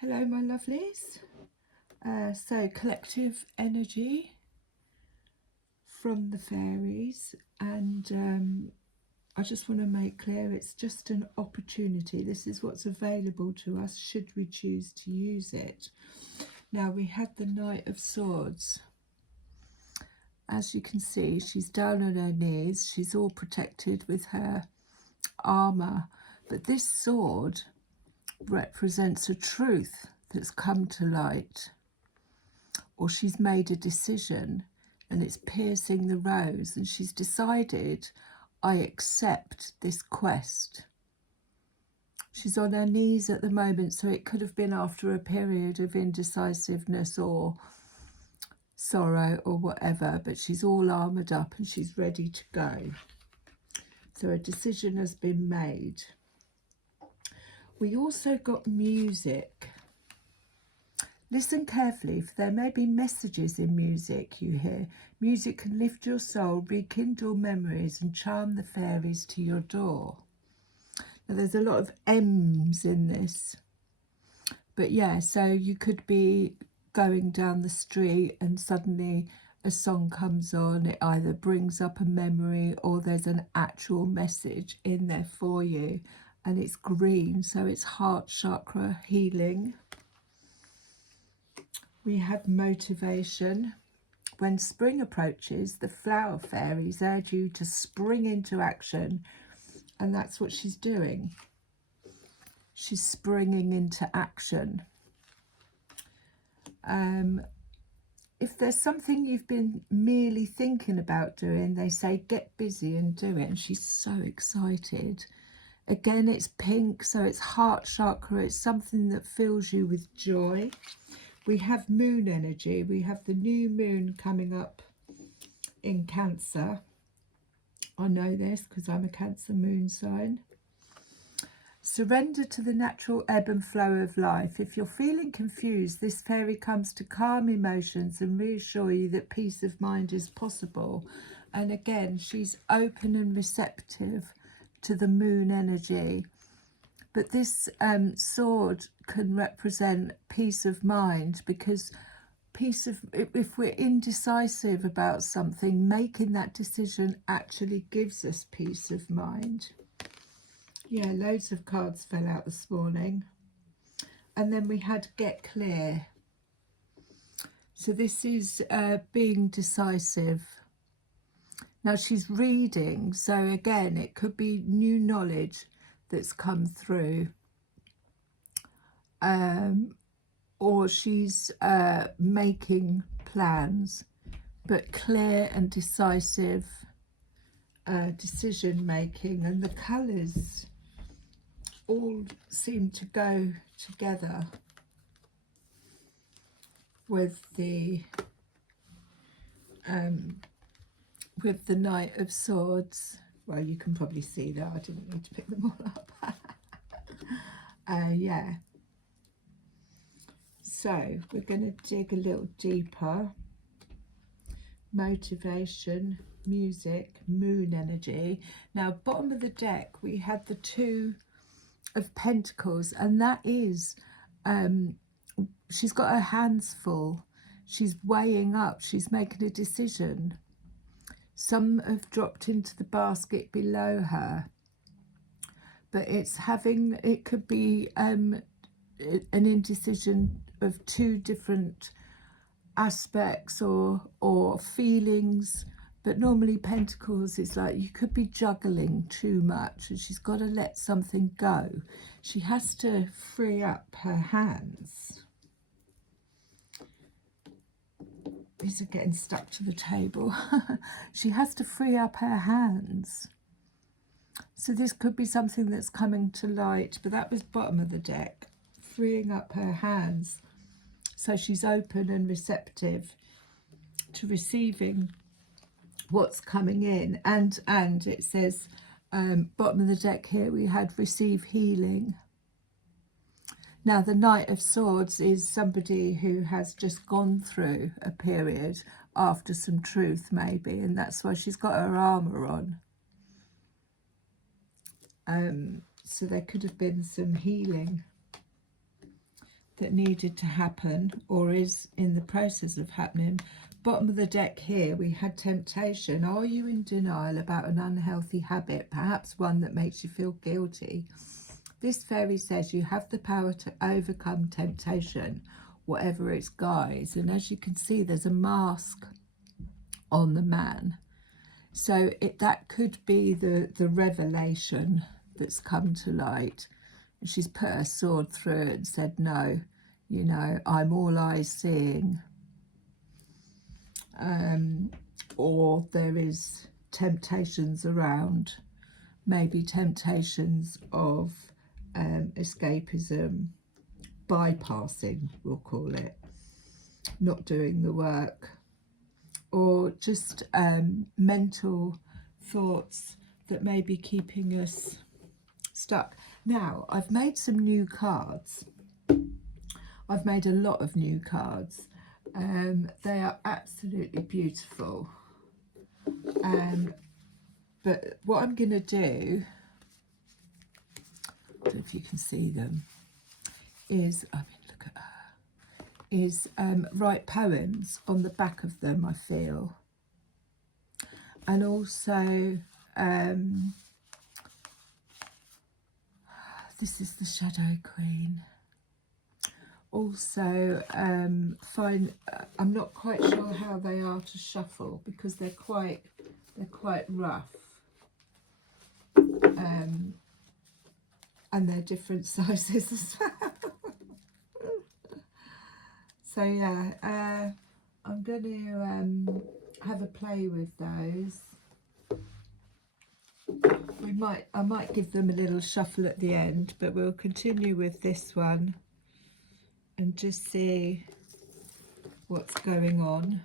Hello my lovelies. So collective energy from the fairies, and I just want to make clear it's just an opportunity. This is what's available to us should we choose to use it. Now we had the Knight of Swords. As you can see, she's down on her knees. She's all protected with her armour, but this sword represents a truth that's come to light, or she's made a decision and it's piercing the rose and she's decided, I accept this quest. She's on her knees at the moment, so it could have been after a period of indecisiveness or sorrow or whatever, but she's all armoured up and she's ready to go. So a decision has been made. We also got music. Listen carefully, for there may be messages in music you hear. Music can lift your soul, rekindle memories and charm the fairies to your door. Now there's a lot of M's in this. But yeah, so you could be going down the street and suddenly a song comes on. It either brings up a memory or there's an actual message in there for you. And it's green, so it's heart chakra healing. We have motivation. When spring approaches, the flower fairies urge you to spring into action, and that's what she's doing. She's springing into action. If there's something you've been merely thinking about doing, they say get busy and do it, and she's so excited. Again, it's pink, so it's heart chakra. It's something that fills you with joy. We have moon energy. We have the new moon coming up in Cancer. I know this because I'm a Cancer moon sign. Surrender to the natural ebb and flow of life. If you're feeling confused, this fairy comes to calm emotions and reassure you that peace of mind is possible. And again, she's open and receptive to the moon energy. But this sword can represent peace of mind, because if we're indecisive about something, making that decision actually gives us peace of mind. Yeah, loads of cards fell out this morning. And then we had get clear. So this is being decisive. Now she's reading, so again, it could be new knowledge that's come through, or she's making plans, but clear and decisive decision making, and the colours all seem to go together with the Knight of Swords. Well, you can probably see that I didn't need to pick them all up. Yeah. So we're going to dig a little deeper. Motivation, music, moon energy. Now, bottom of the deck, we had the Two of Pentacles, and that is, she's got her hands full. She's weighing up. She's making a decision. Some have dropped into the basket below her, but it could be an indecision of two different aspects or feelings. But normally Pentacles is like you could be juggling too much, and she's got to let something go. She has to free up her hands. These are getting stuck to the table. She has to free up her hands. So this could be something that's coming to light, but that was bottom of the deck, freeing up her hands. So she's open and receptive to receiving what's coming in. And it says, bottom of the deck here, we had receive healing. Now, the Knight of Swords is somebody who has just gone through a period after some truth, maybe, and that's why she's got her armour on. So there could have been some healing. that needed to happen or is in the process of happening. Bottom of the deck here, we had temptation. Are you in denial about an unhealthy habit, perhaps one that makes you feel guilty? This fairy says you have the power to overcome temptation, whatever its guise. And as you can see, there's a mask on the man. So that could be the revelation that's come to light. She's put her sword through it and said, no, you know, I'm all eyes seeing. Or there is temptations around, maybe temptations of escapism, bypassing, we'll call it, not doing the work, or just mental thoughts that may be keeping us stuck. Now, I've made some new cards. I've made a lot of new cards. They are absolutely beautiful. But what I'm going to do, I don't know if you can see them, is, I mean, look at her, is write poems on the back of them, I feel. And also, this is the Shadow Queen. Also, I'm not quite sure how they are to shuffle because they're quite rough. And they're different sizes as well. So yeah, I'm going to have a play with those. I might give them a little shuffle at the end, but we'll continue with this one and just see what's going on.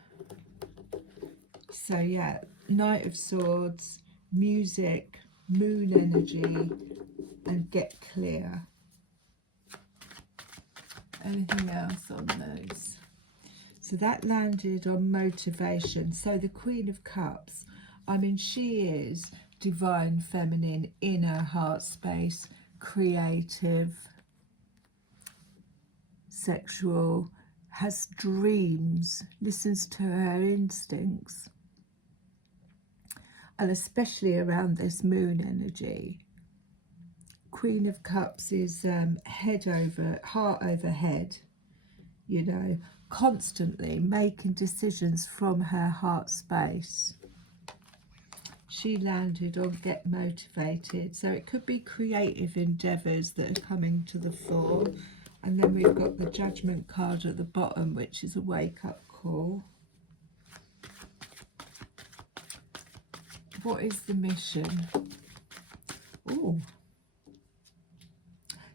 So yeah, Knight of Swords, music, moon energy, and get clear. Anything else on those? So that landed on motivation. So the Queen of Cups, I mean, she is divine feminine, inner heart space, creative, sexual, has dreams, listens to her instincts, and especially around this moon energy. Queen of Cups is heart over head, you know, constantly making decisions from her heart space. She landed on get motivated, so it could be creative endeavours that are coming to the fore. And then we've got the Judgment card at the bottom, which is a wake-up call. What is the mission? Ooh.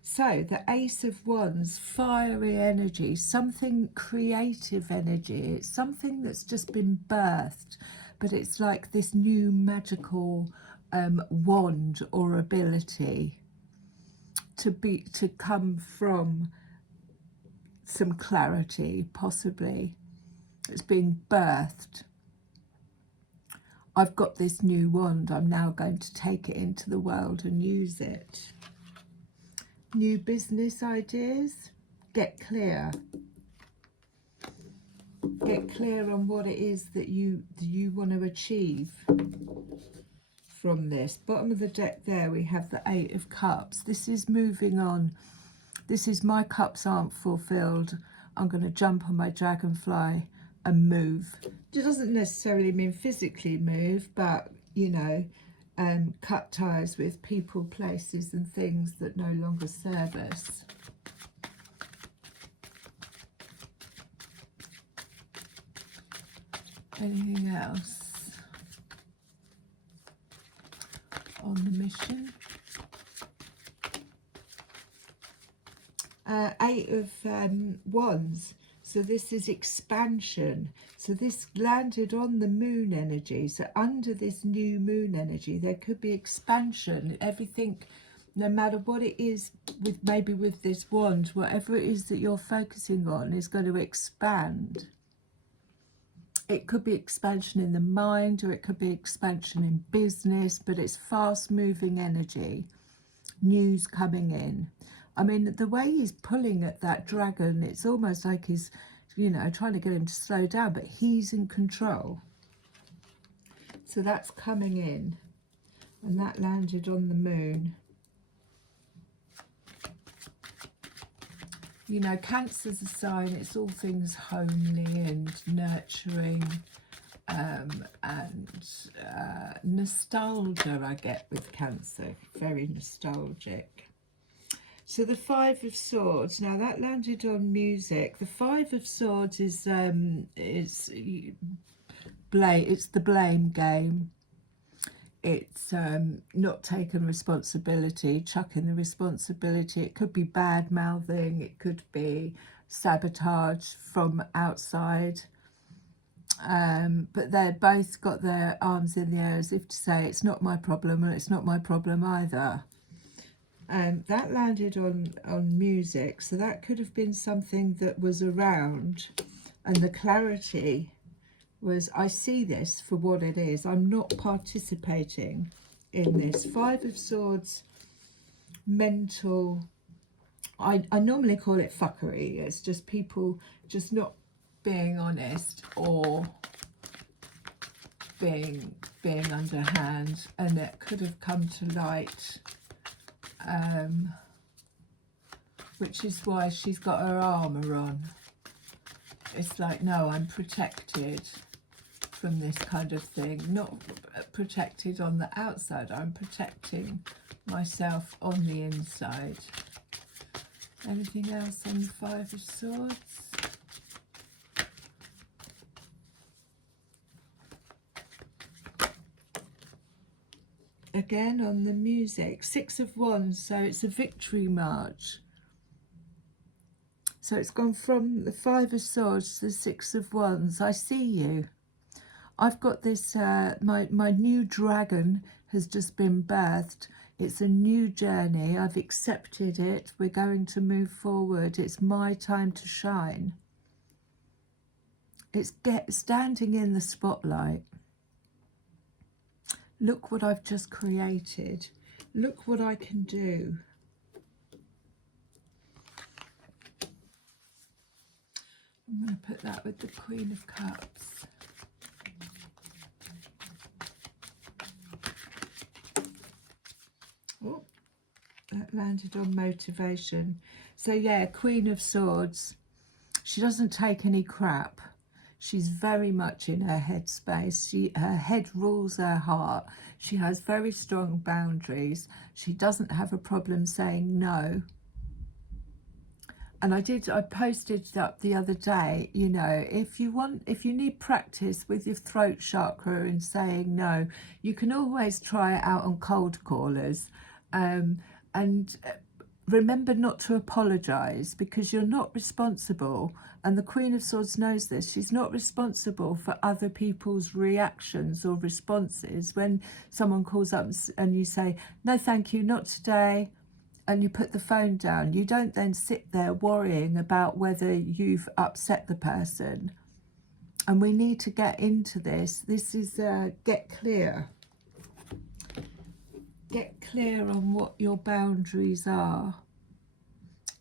So the Ace of Wands, fiery energy, something creative energy. It's something that's just been birthed, but it's like this new magical wand or ability to come from some clarity, possibly. It's been birthed. I've got this new wand. I'm now going to take it into the world and use it. New business ideas, get clear. Get clear on what it is that you want to achieve from this. Bottom of the deck there, we have the Eight of Cups. This is moving on. This is my cups aren't fulfilled. I'm going to jump on my dragonfly and move. It doesn't necessarily mean physically move, but, you know, cut ties with people, places and things that no longer serve us. Anything else on the mission? Eight of Wands. So this is expansion. So this landed on the moon energy. So under this new moon energy, there could be expansion. Everything, no matter what it is, with maybe with this wand, whatever it is that you're focusing on is going to expand. It could be expansion in the mind, or it could be expansion in business, but it's fast moving energy. News coming in. I mean, the way he's pulling at that dragon, it's almost like he's, you know, trying to get him to slow down, but he's in control. So that's coming in, and that landed on the moon. You know, Cancer's a sign, it's all things homely and nurturing, and nostalgia I get with Cancer, very nostalgic. So the Five of Swords, now that landed on music. The Five of Swords is the blame game. It's not taking responsibility, chucking the responsibility. It could be bad mouthing, it could be sabotage from outside. But they've both got their arms in the air as if to say, it's not my problem and it's not my problem either. That landed on music, so that could have been something that was around, and the clarity was, I see this for what it is. I'm not participating in this. Five of Swords, mental, I normally call it fuckery. It's just people just not being honest or being underhand, and it could have come to light, which is why she's got her armour on. It's like, no, I'm protected from this kind of thing. Not protected on the outside, I'm protecting myself on the inside. Anything else on the Five of Swords? Again on the music, Six of Wands, so it's a victory march. So it's gone from the Five of Swords to the Six of Wands. I see you. I've got this, my new dragon has just been birthed. It's a new journey. I've accepted it. We're going to move forward. It's my time to shine. It's standing in the spotlight. Look what I've just created. Look what I can do. I'm going to put that with the Queen of Cups. Oh, that landed on motivation. So yeah, Queen of Swords. She doesn't take any crap. She's very much in her headspace. Her head rules her heart. She has very strong boundaries. She doesn't have a problem saying no. And I posted up the other day, you know, if you need practice with your throat chakra and saying no, you can always try it out on cold callers. And remember not to apologise, because you're not responsible, and the Queen of Swords knows this. She's not responsible for other people's reactions or responses. When someone calls up and you say, no thank you, not today, and you put the phone down, you don't then sit there worrying about whether you've upset the person. And we need to get into this. This is get clear. Get clear on what your boundaries are.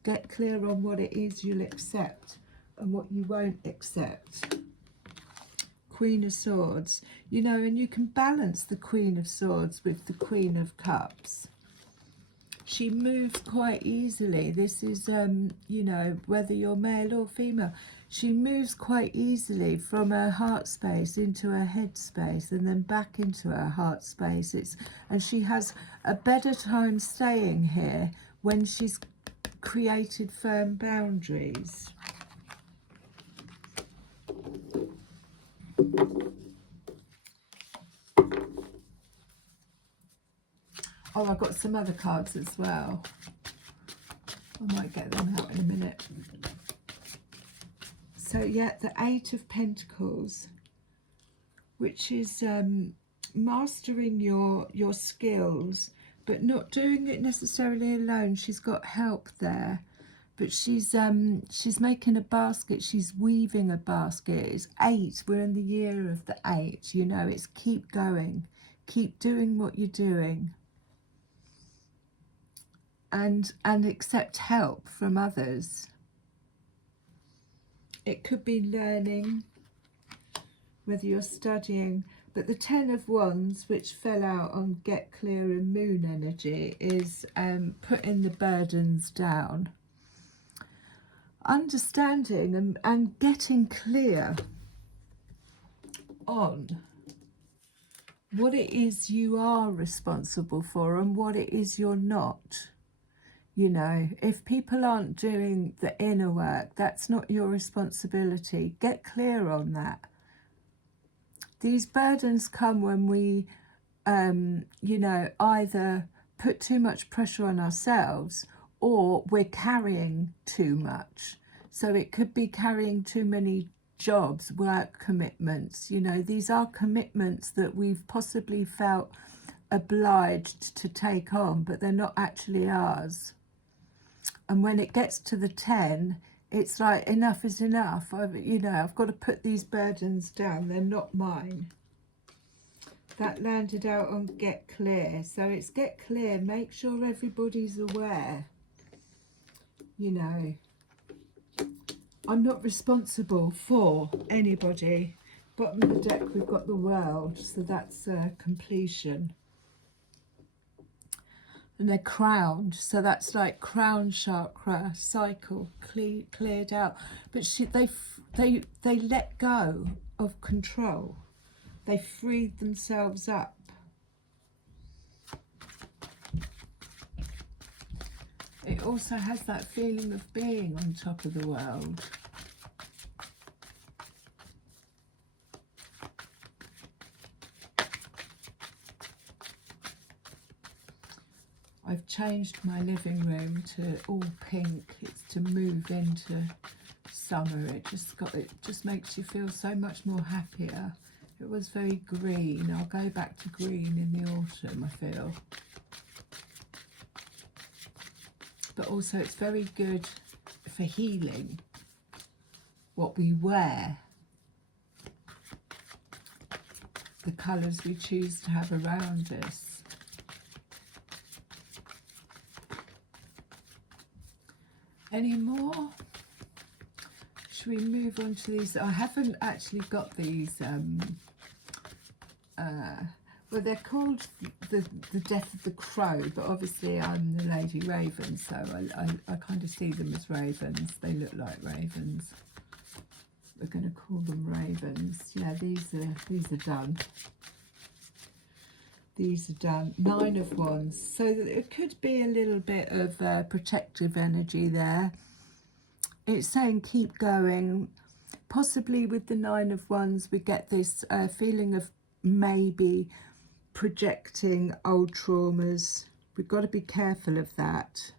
Get clear on what it is you'll accept and what you won't accept. Queen of Swords, you know, and you can balance the Queen of Swords with the Queen of Cups. She moves quite easily. This is, you know, whether you're male or female, she moves quite easily from her heart space into her head space and then back into her heart space. And she has a better time staying here when she's created firm boundaries. Oh, I've got some other cards as well. I might get them out in a minute. So yeah, the Eight of Pentacles, which is mastering your skills, but not doing it necessarily alone. She's got help there, but she's making a basket. She's weaving a basket. It's 8. We're in the year of the 8. You know, it's keep going, keep doing what you're doing. and accept help from others. It could be learning, whether you're studying, but the Ten of Wands, which fell out on Get Clear and Moon energy, is putting the burdens down, understanding and getting clear on what it is you are responsible for and what it is you're not. You know, if people aren't doing the inner work, that's not your responsibility. Get clear on that. These burdens come when we, you know, either put too much pressure on ourselves or we're carrying too much. So it could be carrying too many jobs, work commitments. You know, these are commitments that we've possibly felt obliged to take on, but they're not actually ours. And when it gets to the 10, it's like, enough is enough. I've got to put these burdens down. They're not mine. That landed out on Get Clear. So it's get clear. Make sure everybody's aware. You know, I'm not responsible for anybody. Bottom of the deck, we've got the World. So that's completion. And they're crowned, so that's like crown chakra cycle cleared out. But they let go of control. They freed themselves up. It also has that feeling of being on top of the world. I've changed my living room to all pink. It's to move into summer. It just makes you feel so much more happier. It was very green. I'll go back to green in the autumn, I feel. But also it's very good for healing. What we wear, the colours we choose to have around us. Any more? Should we move on to these? I haven't actually got these. Well, they're called the Death of the Crow, but obviously I'm the Lady Raven, so I kind of see them as ravens. They look like ravens. We're going to call them ravens. Yeah, these are done. These are done. 9 of Wands. So it could be a little bit of protective energy there. It's saying keep going. Possibly with the 9 of Wands, we get this feeling of maybe projecting old traumas. We've got to be careful of that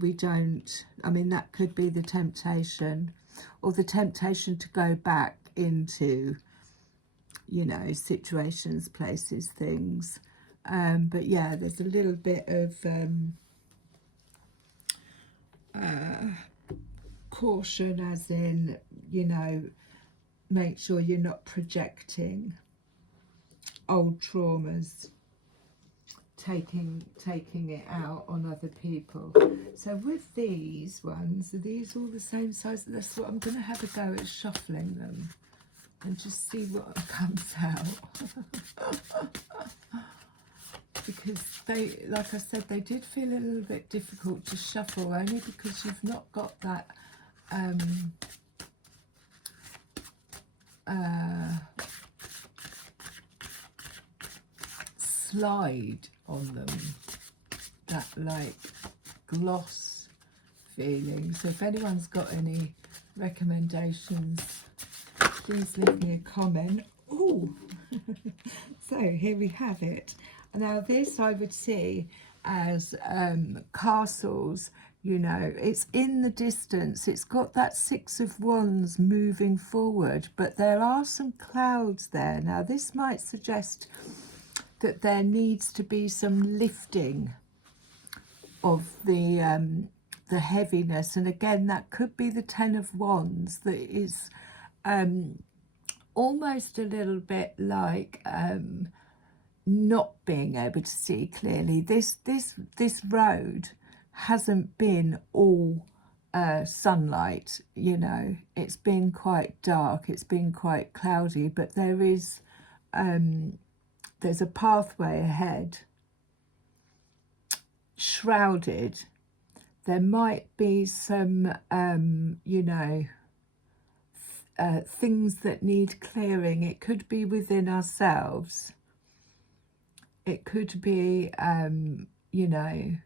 we don't. I mean, that could be the temptation, or the temptation to go back into, you know, situations, places, things. But yeah, there's a little bit of caution, as in, you know, make sure you're not projecting old traumas, taking it out on other people. So with these ones, are these all the same size? That's what I'm going to have a go at, shuffling them and just see what comes out. Because they, like I said, they did feel a little bit difficult to shuffle, only because you've not got that slide on them, that like gloss feeling. So if anyone's got any recommendations, please leave me a comment. Ooh. So here we have it. Now this I would see as castles, you know, it's in the distance, it's got that 6 of Wands moving forward, but there are some clouds there. Now this might suggest that there needs to be some lifting of the heaviness, and again that could be the 10 of Wands that is almost a little bit like not being able to see clearly. This road hasn't been all sunlight, you know. It's been quite dark, it's been quite cloudy, but there's a pathway ahead, shrouded. There might be some you know, things that need clearing. It could be within ourselves, it could be you know,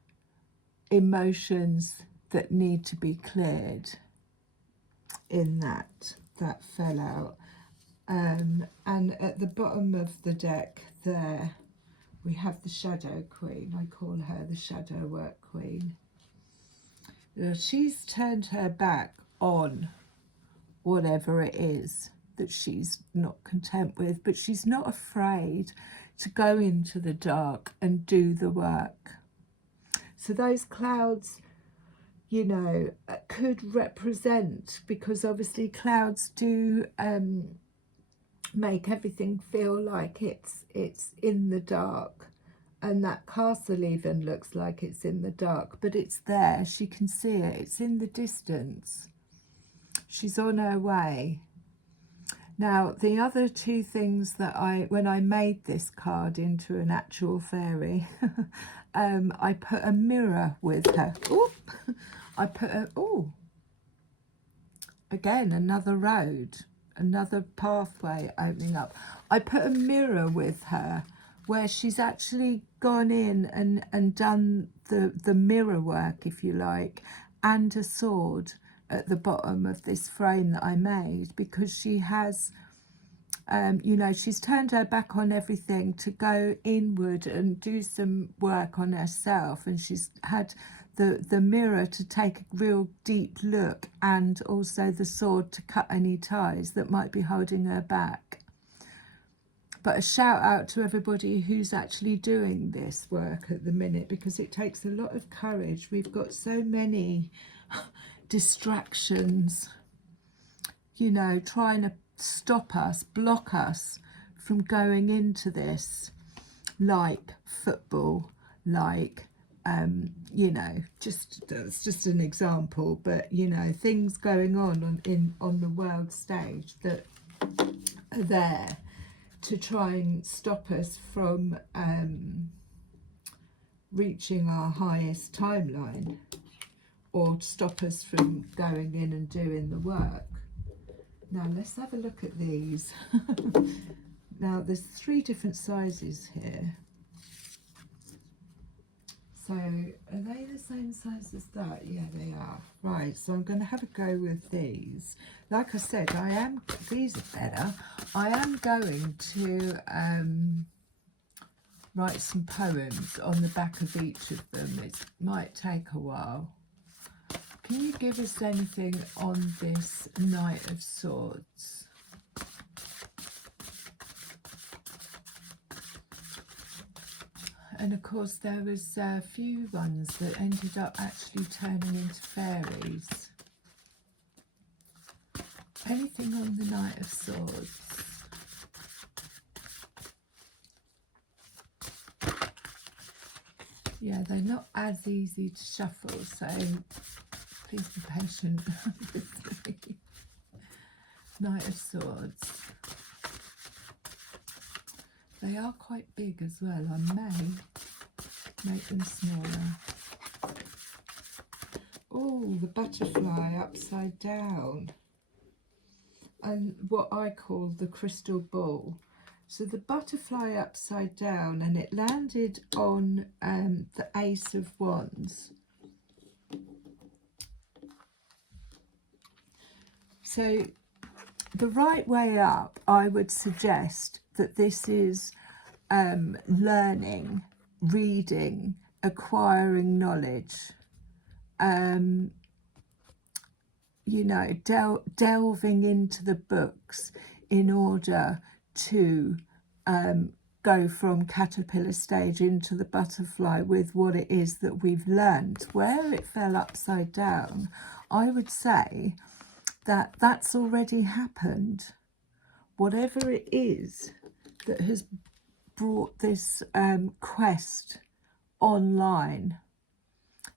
emotions that need to be cleared in that fell out. And at the bottom of the deck there we have the Shadow Queen. I call her the Shadow Work Queen. She's turned her back on whatever it is that she's not content with, but she's not afraid to go into the dark and do the work. So those clouds, you know, could represent, because obviously clouds do make everything feel like it's in the dark, and that castle even looks like it's in the dark, but it's there. She can see it. It's in the distance. She's on her way. Now, the other two things that when I made this card into an actual fairy, I put a mirror with her. Ooh, I put a, oh, again, another road, another pathway opening up. I put a mirror with her where she's actually gone in and done the mirror work, if you like, and a sword at the bottom of this frame that I made, because she has, you know, she's turned her back on everything to go inward and do some work on herself, and she's had the mirror to take a real deep look, and also the sword to cut any ties that might be holding her back. But a shout out to everybody who's actually doing this work at the minute, because it takes a lot of courage. We've got so many distractions, you know, trying to stop us, block us from going into this, like football, like you know, that's just an example, but you know, things going on the world stage that are there to try and stop us from reaching our highest timeline, or stop us from going in and doing the work. Now let's have a look at these. Now there's 3 different sizes here. So are they the same size as that? Yeah, they are. Right, so I'm going to have a go with these. Like I said, these are better. I am going to write some poems on the back of each of them. It might take a while. Can you give us anything on this Knight of Swords? And of course there was a few ones that ended up actually turning into fairies. Anything on the Knight of Swords? Yeah, they're not as easy to shuffle, so please be patient with me. Knight of Swords. They are quite big as well. I may make them smaller. Oh, the butterfly upside down. And what I call the crystal ball. So the butterfly upside down, and it landed on the Ace of Wands. So the right way up, I would suggest that this is learning, reading, acquiring knowledge, you know, delving into the books in order to go from caterpillar stage into the butterfly with what it is that we've learned. Where it fell upside down, I would say that that's already happened. Whatever it is that has brought this quest online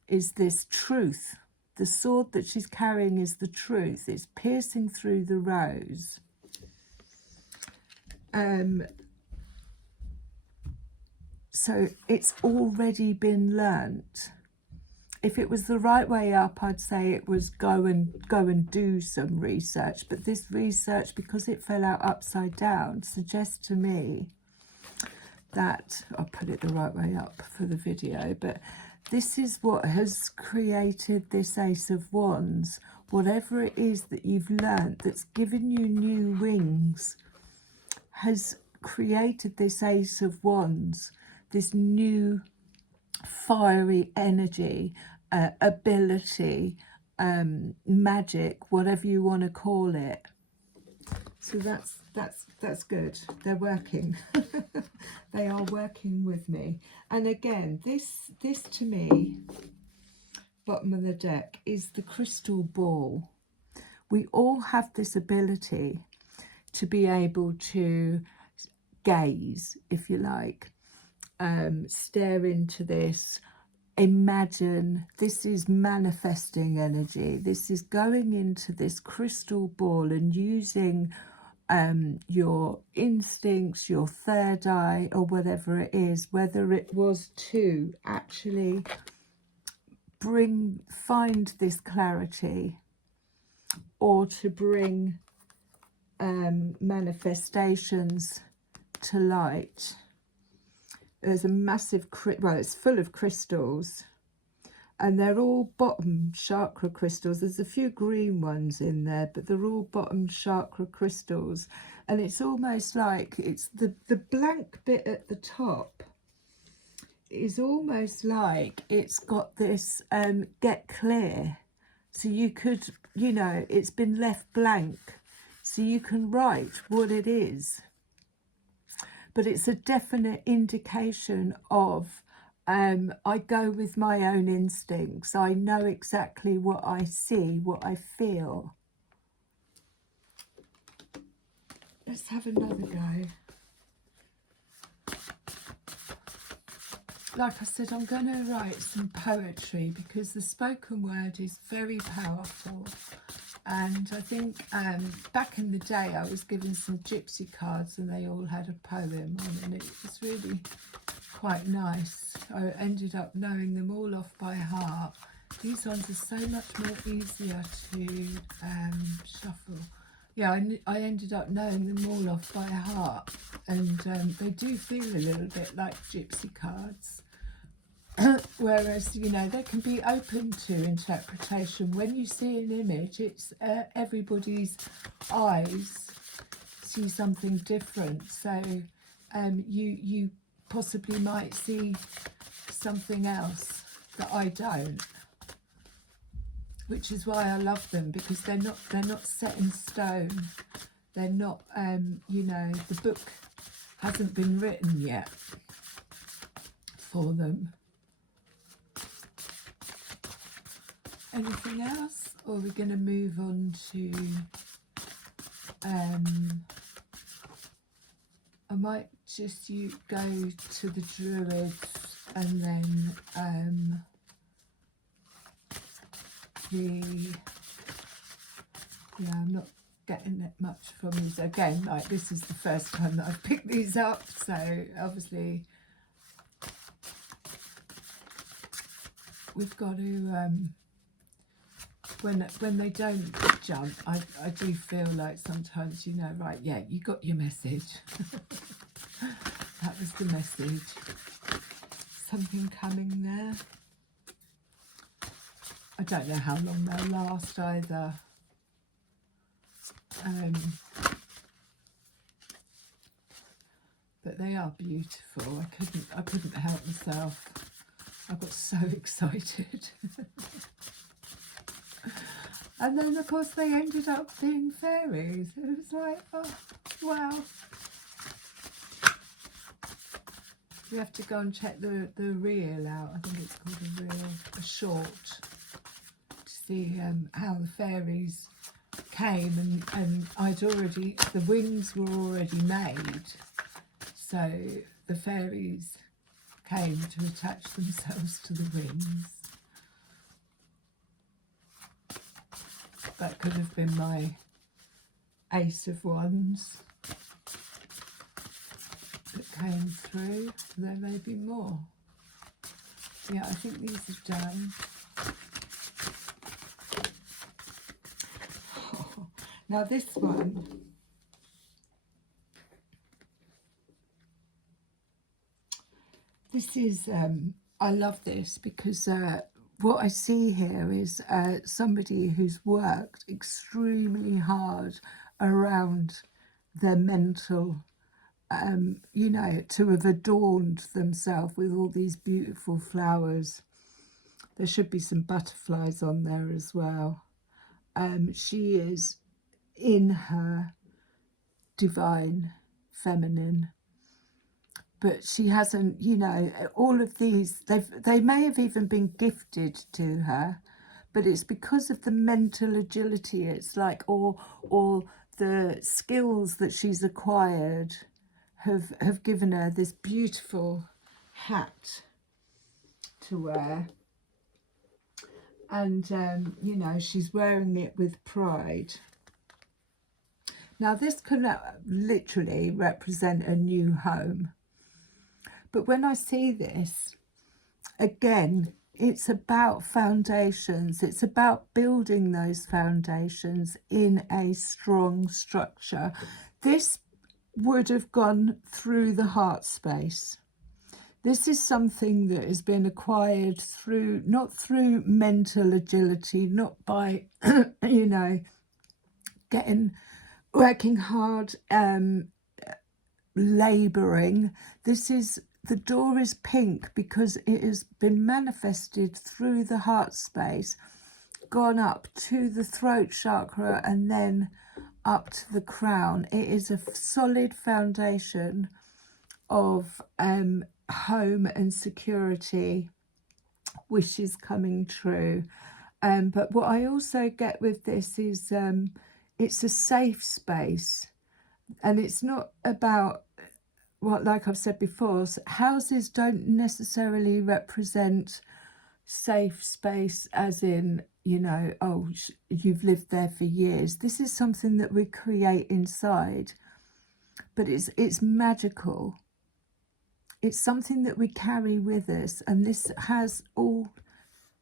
is this truth. The sword that she's carrying is the truth. It's piercing through the rose. So it's already been learnt. If it was the right way up, I'd say it was go and do some research. But this research, because it fell out upside down, suggests to me that, I'll put it the right way up for the video, but this is what has created this Ace of Wands. Whatever it is that you've learnt that's given you new wings has created this Ace of Wands, this new fiery energy, ability, magic, whatever you want to call it. So that's good. They're working. They are working with me. And again, this to me, bottom of the deck, is the crystal ball. We all have this ability to be able to gaze, if you like, stare into this, imagine. This is manifesting energy. This is going into this crystal ball and using your instincts, your third eye, or whatever it is, whether it was to actually find this clarity, or to bring manifestations to light. There's a massive, well, it's full of crystals, and they're all bottom chakra crystals. There's a few green ones in there, but they're all bottom chakra crystals. And it's almost like it's the blank bit at the top is almost like it's got this get clear. So you could, you know, it's been left blank. So you can write what it is. But it's a definite indication of I go with my own instincts. I know exactly what I see, what I feel. Let's have another go. Like I said, I'm going to write some poetry because the spoken word is very powerful. And I think back in the day I was given some gypsy cards and they all had a poem on, and it was really quite nice. I ended up knowing them all off by heart. These ones are so much more easier to shuffle. Yeah, I ended up knowing them all off by heart, and they do feel a little bit like gypsy cards. Whereas, you know, they can be open to interpretation. When you see an image, it's everybody's eyes see something different. So you possibly might see something else that I don't, which is why I love them, because they're not set in stone. They're not, you know, the book hasn't been written yet for them. Anything else, or are we going to move on to I might just go to the druids, and then yeah, I'm not getting that much from these. Again, like, this is the first time that I've picked these up, so obviously we've got to when they don't jump, I do feel like sometimes, you know, right, yeah, you got your message. That was the message. Something coming there. I don't know how long they'll last either. But they are beautiful. I couldn't help myself. I got so excited. And then, of course, they ended up being fairies. It was like, oh, wow. We have to go and check the reel out. I think it's called a reel, a short, to see how the fairies came. And I'd already, the wings were already made. So the fairies came to attach themselves to the rings. That could have been my Ace of Wands that came through. There may be more. Yeah, I think these are done. Now this one, this is, I love this because what I see here is somebody who's worked extremely hard around their mental, you know, to have adorned themselves with all these beautiful flowers. There should be some butterflies on there as well. She is in her divine feminine, but she hasn't, you know, all of these, they may have even been gifted to her, but it's because of the mental agility, it's like, or the skills that she's acquired have given her this beautiful hat to wear. And you know, she's wearing it with pride. Now this can literally represent a new home, but when I see this again, it's about foundations. It's about building those foundations in a strong structure. This would have gone through the heart space. This is something that has been acquired through, not through mental agility, not by, you know, working hard, labouring. This is, the door is pink because it has been manifested through the heart space, gone up to the throat chakra and then up to the crown. It is a solid foundation of home and security, wishes coming true. But what I also get with this is it's a safe space, and it's not about what, like I've said before, houses don't necessarily represent safe space as in, you know, oh, you've lived there for years. This is something that we create inside, but it's magical. It's something that we carry with us, and this has all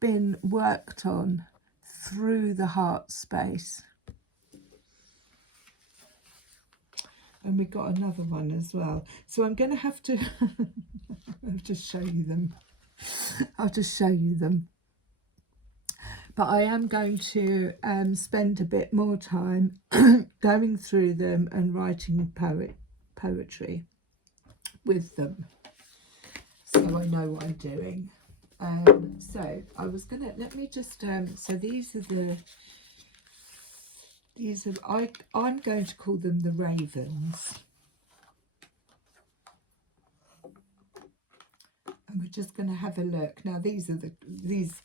been worked on through the heart space. And we got another one as well. So I'm going to have to I'll just show you them. I'll just show you them. But I am going to spend a bit more time going through them and writing poetry with them, so I know what I'm doing. So I was gonna, let me just so these are I'm going to call them the ravens, and we're just going to have a look. Now these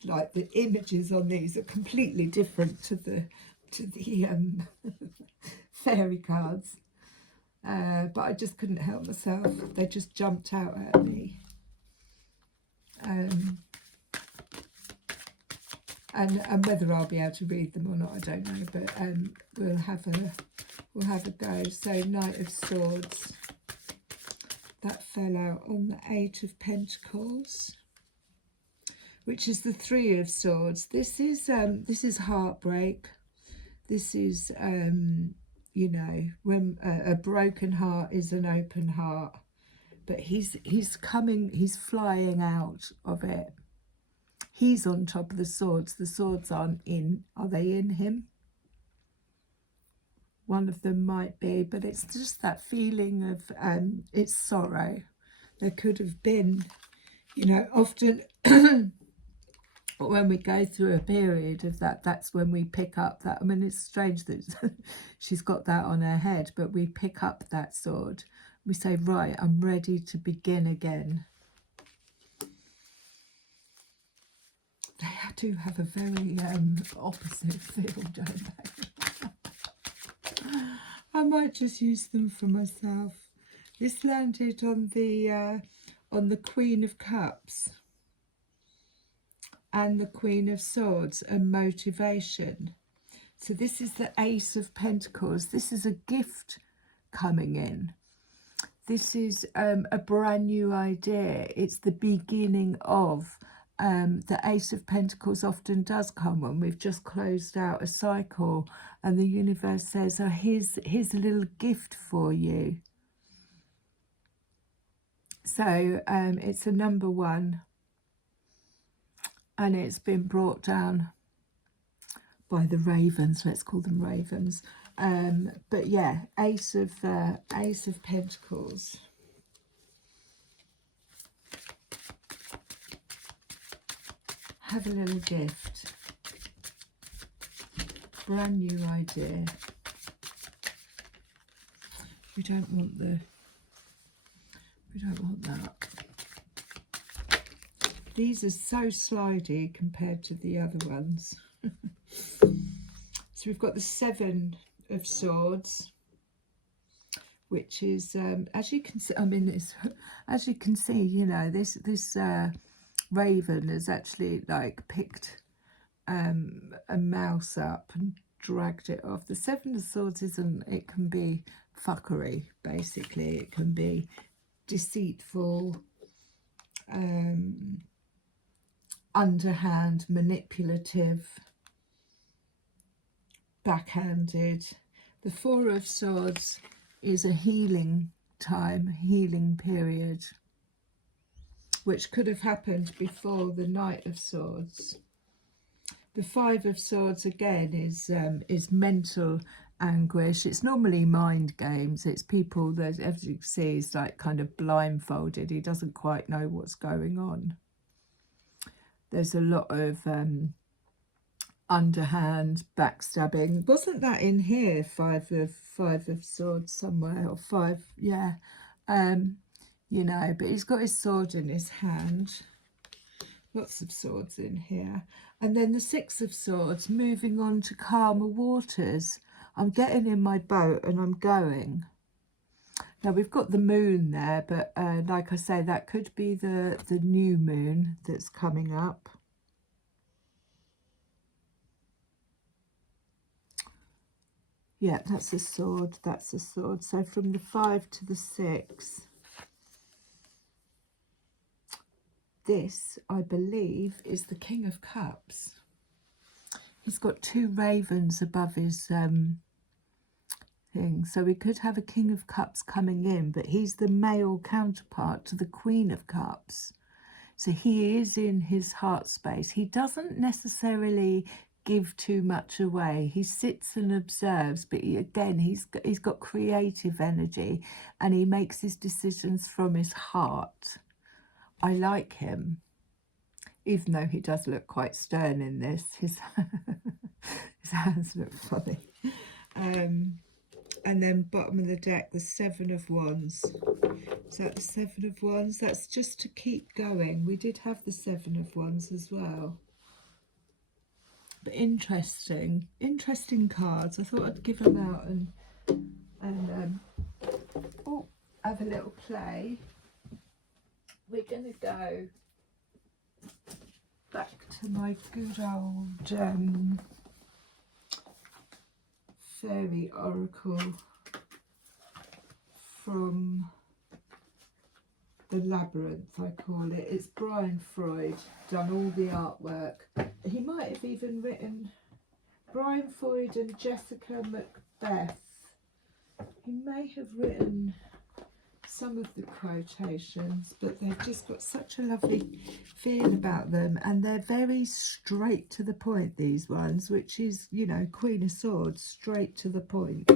like the images on these are completely different to the fairy cards, but I just couldn't help myself. They just jumped out at me. And whether I'll be able to read them or not, I don't know, but we'll have a go. So Knight of Swords, that fell out on the Eight of Pentacles, which is the Three of Swords. This is heartbreak. This is you know, when a broken heart is an open heart, but he's flying out of it. He's on top of the swords. The swords aren't in. Are they in him? One of them might be, but it's just that feeling of it's sorrow. There could have been, you know, often when we go through a period of that, that's when we pick up that. I mean, it's strange that she's got that on her head, but we pick up that sword. We say, right, I'm ready to begin again. They do have a very opposite feel, don't they? I might just use them for myself. This landed on the Queen of Cups and the Queen of Swords and motivation. So this is the Ace of Pentacles. This is a gift coming in. This is a brand new idea. It's the beginning of the Ace of Pentacles often does come when we've just closed out a cycle and the universe says, oh, here's a little gift for you. So it's a number 1 and it's been brought down by the ravens. Let's call them ravens. But yeah, Ace of Pentacles. Have a little gift. Brand new idea. We don't want that. These are so slidey compared to the other ones. So we've got the 7 of Swords, which is, as you can see, I mean, as you can see, you know, this raven has actually like picked a mouse up and dragged it off. The 7 of Swords isn't, it can be fuckery, basically. It can be deceitful, underhand, manipulative, backhanded. The 4 of Swords is a healing time, healing period, which could have happened before the Knight of Swords. The 5 of Swords again is mental anguish. It's normally mind games. It's people that, as you can see, is like kind of blindfolded. He doesn't quite know what's going on. There's a lot of underhand backstabbing. Wasn't that in here? 5 of Swords somewhere, or 5, yeah. You know, but he's got his sword in his hand. Lots of swords in here. And then the 6 of Swords, moving on to calmer waters. I'm getting in my boat and I'm going. Now we've got the moon there, but like I say, that could be the new moon that's coming up. Yeah, that's a sword, that's a sword. So from the 5 to the 6. This, I believe, is the King of Cups. He's got 2 ravens above his thing. So we could have a King of Cups coming in, but he's the male counterpart to the Queen of Cups. So he is in his heart space. He doesn't necessarily give too much away. He sits and observes, but he's got creative energy and he makes his decisions from his heart. I like him, even though he does look quite stern in this. His hands look funny. And then bottom of the deck, the 7 of Wands. Is that the 7 of Wands? That's just to keep going. We did have the 7 of Wands as well. But interesting cards. I thought I'd give them out and have a little play. We're going to go back to my good old fairy oracle from the Labyrinth, I call it. It's Brian Freud, done all the artwork. He might have even written Brian Freud and Jessica Macbeth. He may have written some of the quotations, but they've just got such a lovely feel about them, and they're very straight to the point, these ones, which is, you know, Queen of Swords, straight to the point.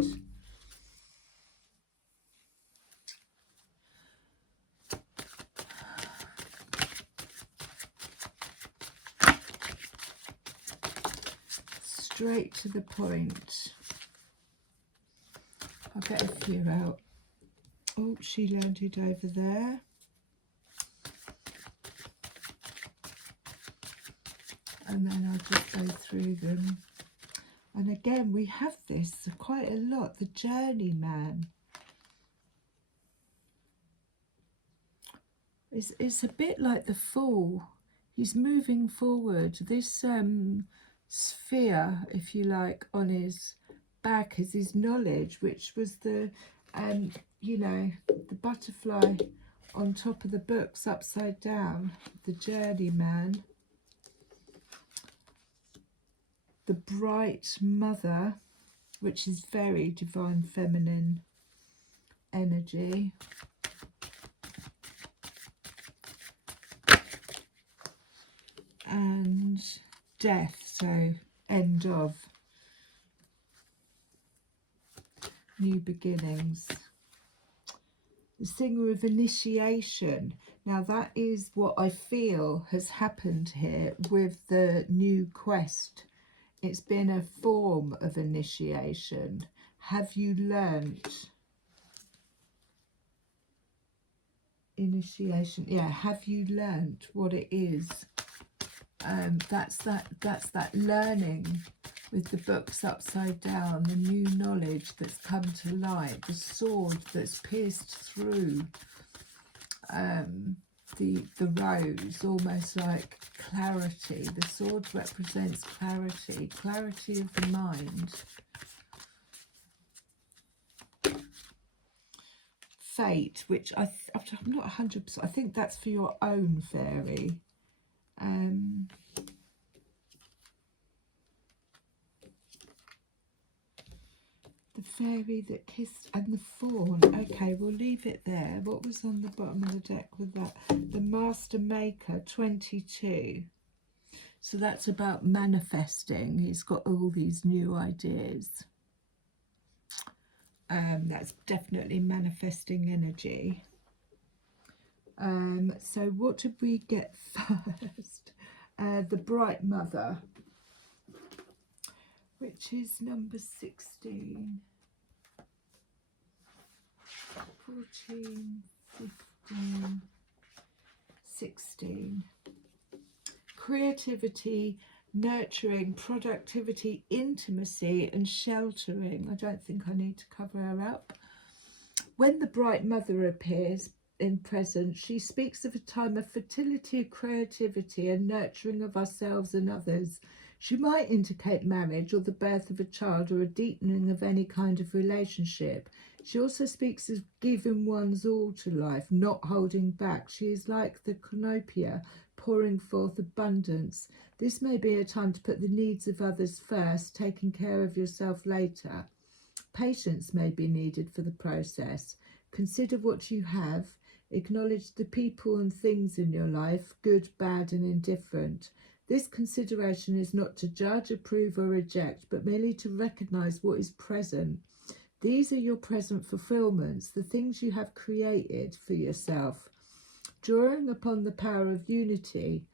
Straight to the point. I'll get a few out. Oh, she landed over there. And then I'll just go through them. And again, we have this quite a lot, the journeyman. It's a bit like the Fool. He's moving forward. This sphere, if you like, on his back is his knowledge, which was the, you know, the butterfly on top of the books upside down, the journeyman, the bright mother, which is very divine feminine energy. And death, so end of, new beginnings. The singer of initiation. Now that is what I feel has happened here with the new quest. It's been a form of initiation. Have you learnt? Initiation, yeah, have you learnt what it is? That's that learning with the books upside down, the new knowledge that's come to light, the sword that's pierced through the rose, almost like clarity. The sword represents clarity, clarity of the mind. Fate, which I'm not 100%, I think that's for your own fairy. The fairy that kissed and the fawn. Okay, we'll leave it there. What was on the bottom of the deck with that? The Master Maker 22. So that's about manifesting. He's got all these new ideas. That's definitely manifesting energy. So what did we get first? The Bright Mother, which is number 16. 14, 15, 16. Creativity, nurturing, productivity, intimacy and sheltering. I don't think I need to cover her up. When the Bright Mother appears in present, she speaks of a time of fertility, creativity and nurturing of ourselves and others. She might indicate marriage or the birth of a child or a deepening of any kind of relationship. She also speaks of giving one's all to life, not holding back. She is like the cornucopia, pouring forth abundance. This may be a time to put the needs of others first, taking care of yourself later. Patience may be needed for the process. Consider what you have. Acknowledge the people and things in your life, good, bad and indifferent. This consideration is not to judge, approve or reject, but merely to recognise what is present. These are your present fulfilments, the things you have created for yourself. Drawing upon the power of unity,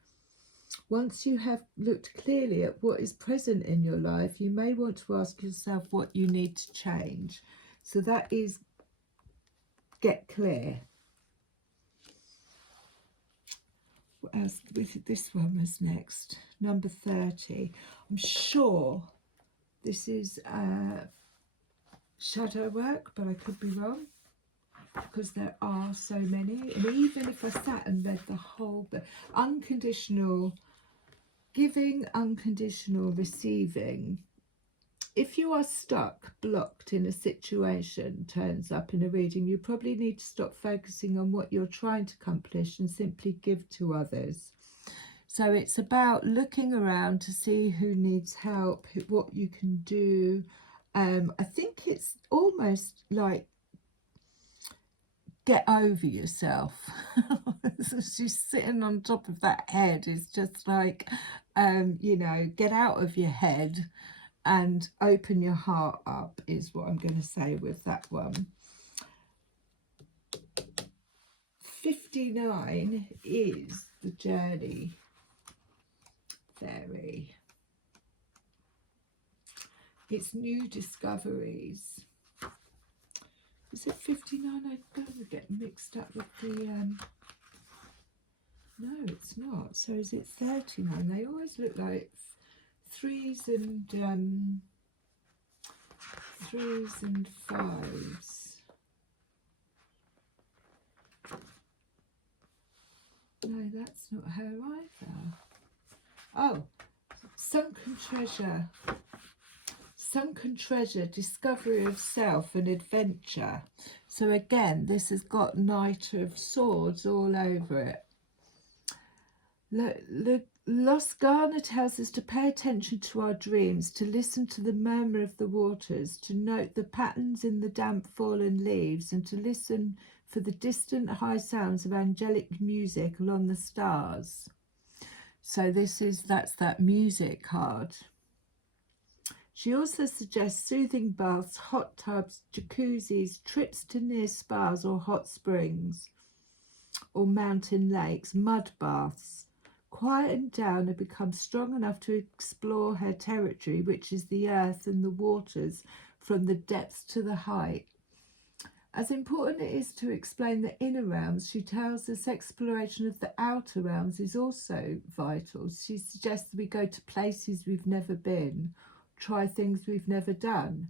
once you have looked clearly at what is present in your life, you may want to ask yourself what you need to change. So that is get clear. What else? This one was next, number 30. I'm sure this is shadow work, but I could be wrong because there are so many. And even if I sat and read the whole book, unconditional giving, unconditional receiving. If you are stuck, blocked in a situation, turns up in a reading, you probably need to stop focusing on what you're trying to accomplish and simply give to others. So it's about looking around to see who needs help, what you can do. I think it's almost like get over yourself. She's sitting on top of that head. It's just like, you know, get out of your head and open your heart up is what I'm going to say with that one. 59 is the journey fairy. It's new discoveries. Is it 59? I don't get mixed up with the... No, it's not. So is it 39? They always look like threes and fives. that's not her either. Oh, sunken treasure. Sunken treasure, discovery of self and adventure. So again, this has got Knight of Swords all over it. Losgana tells us to pay attention to our dreams, to listen to the murmur of the waters, to note the patterns in the damp fallen leaves, and to listen for the distant high sounds of angelic music along the stars. So that's that music card. She also suggests soothing baths, hot tubs, jacuzzis, trips to near spas or hot springs or mountain lakes, mud baths. Quieten down and become strong enough to explore her territory, which is the earth and the waters, from the depths to the height. As important it is to explain the inner realms, she tells us exploration of the outer realms is also vital. She suggests we go to places we've never been, try things we've never done,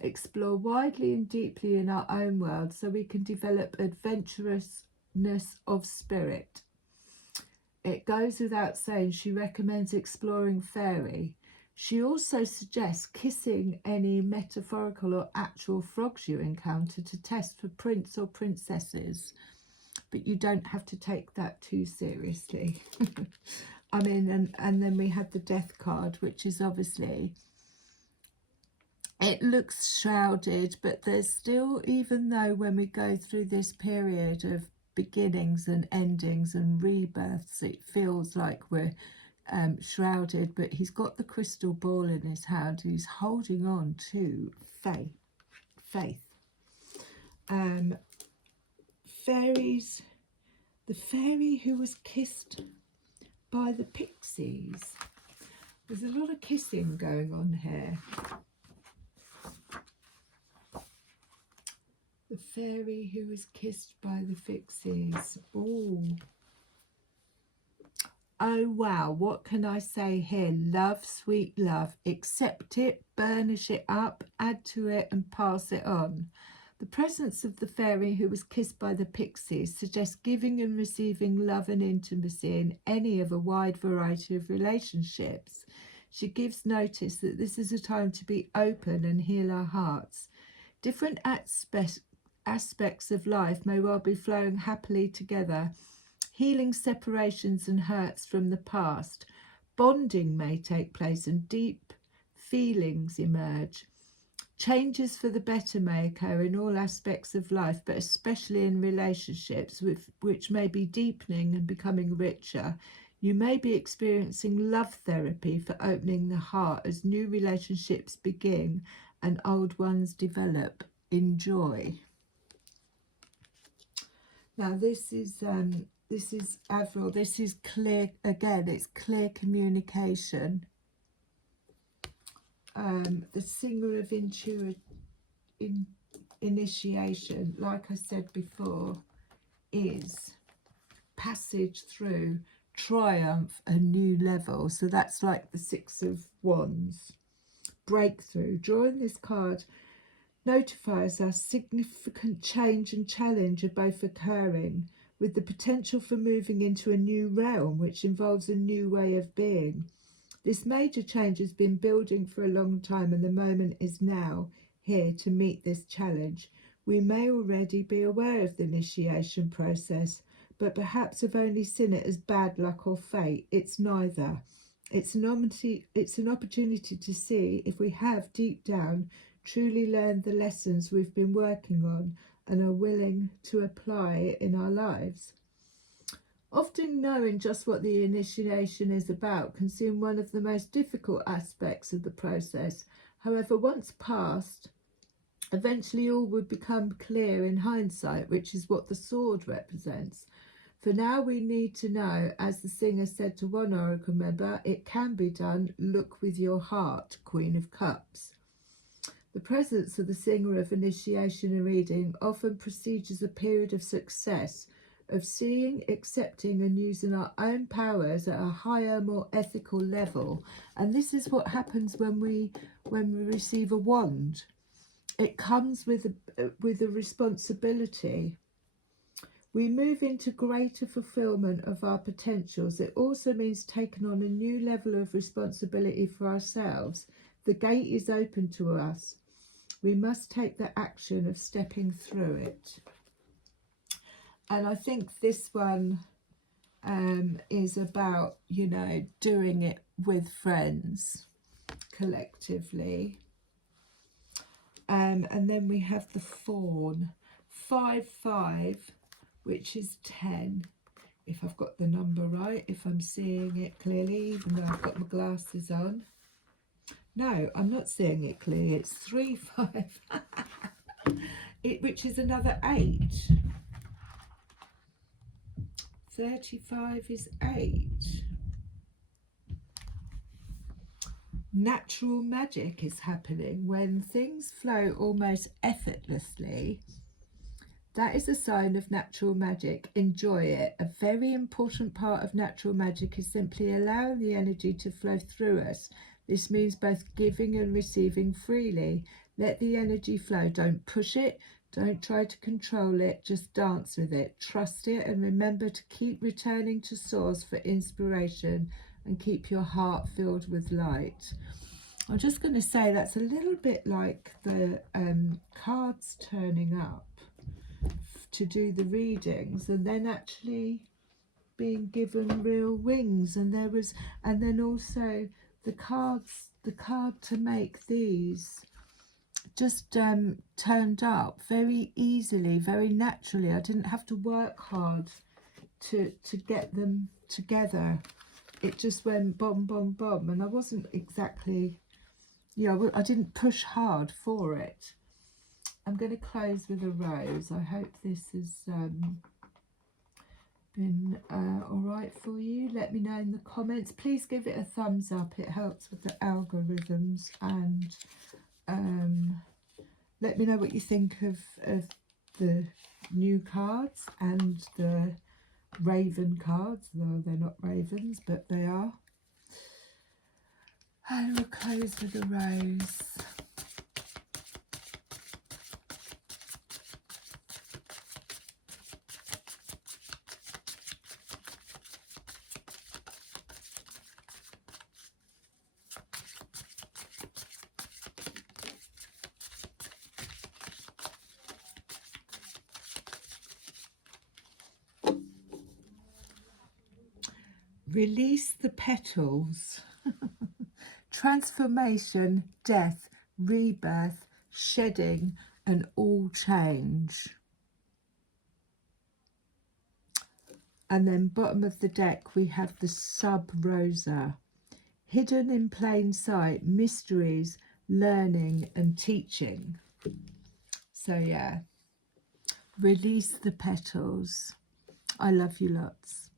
explore widely and deeply in our own world so we can develop adventurousness of spirit. It goes without saying she recommends exploring fairy. She also suggests kissing any metaphorical or actual frogs you encounter to test for prince or princesses, but you don't have to take that too seriously. I mean, and then we have the death card, which is obviously, it looks shrouded, but there's still, even though when we go through this period of beginnings and endings and rebirths, it feels like we're shrouded, but he's got the crystal ball in his hand. He's holding on to faith. Fairies, the fairy who was kissed by the pixies. There's a lot of kissing going on here. The fairy who was kissed by the pixies. Oh wow, what can I say here? Love, sweet love. Accept it, burnish it up, add to it and pass it on. The presence of the fairy who was kissed by the pixies suggests giving and receiving love and intimacy in any of a wide variety of relationships. She gives notice that this is a time to be open and heal our hearts. Different aspects of life may well be flowing happily together. Healing separations and hurts from the past. Bonding may take place and deep feelings emerge. Changes for the better may occur in all aspects of life, but especially in relationships, which may be deepening and becoming richer. You may be experiencing love therapy for opening the heart as new relationships begin and old ones develop. Enjoy. Now this is Avril. This is clear, again, it's clear communication. The singer of initiation, like I said before, is passage through, triumph, a new level. So that's like the Six of Wands. Breakthrough. Drawing this card notifies us significant change and challenge are both occurring, with the potential for moving into a new realm which involves a new way of being. This major change has been building for a long time, and the moment is now here to meet this challenge. We may already be aware of the initiation process, but perhaps have only seen it as bad luck or fate. It's neither. It's an opportunity to see if we have deep down truly learned the lessons we've been working on and are willing to apply it in our lives. Often knowing just what the initiation is about can seem one of the most difficult aspects of the process. However, once passed, eventually all would become clear in hindsight, which is what the sword represents. For now we need to know, as the singer said to one oracle member, it can be done, look with your heart, Queen of Cups. The presence of the singer of initiation and reading often precedes a period of success, of seeing, accepting and using our own powers at a higher, more ethical level. And this is what happens when we receive a wand. It comes with a responsibility. We move into greater fulfillment of our potentials. It also means taking on a new level of responsibility for ourselves. The gate is open to us. We must take the action of stepping through it. And I think this one is about, you know, doing it with friends collectively. And then we have the fawn, 5-5, which is 10. If I've got the number right, if I'm seeing it clearly, even though I've got my glasses on. No, I'm not seeing it clearly. It's 3-5, which is another 8. 35 is 8. Natural magic is happening when things flow almost effortlessly. That is a sign of natural magic. Enjoy it. A very important part of natural magic is simply allowing the energy to flow through us. This means both giving and receiving freely. Let the energy flow. Don't push it. Don't try to control it. Just dance with it. Trust it, and remember to keep returning to Source for inspiration and keep your heart filled with light. I'm just going to say that's a little bit like the cards turning up to do the readings and then actually being given real wings, and then also the card to make these just turned up very easily, very naturally. I didn't have to work hard to get them together. It just went bomb, bomb, bomb, and I wasn't exactly, I didn't push hard for it. I'm going to close with a rose. I hope this has been all right for you. Let me know in the comments. Please give it a thumbs up. It helps with the algorithms, and let me know what you think of the new cards and the raven cards, though they're not ravens, but they are. And we'll close with a rose. Release the petals. Transformation, death, rebirth, shedding, and all change. And then bottom of the deck we have the Sub Rosa. Hidden in plain sight, mysteries, learning and teaching. So yeah, release the petals. I love you lots.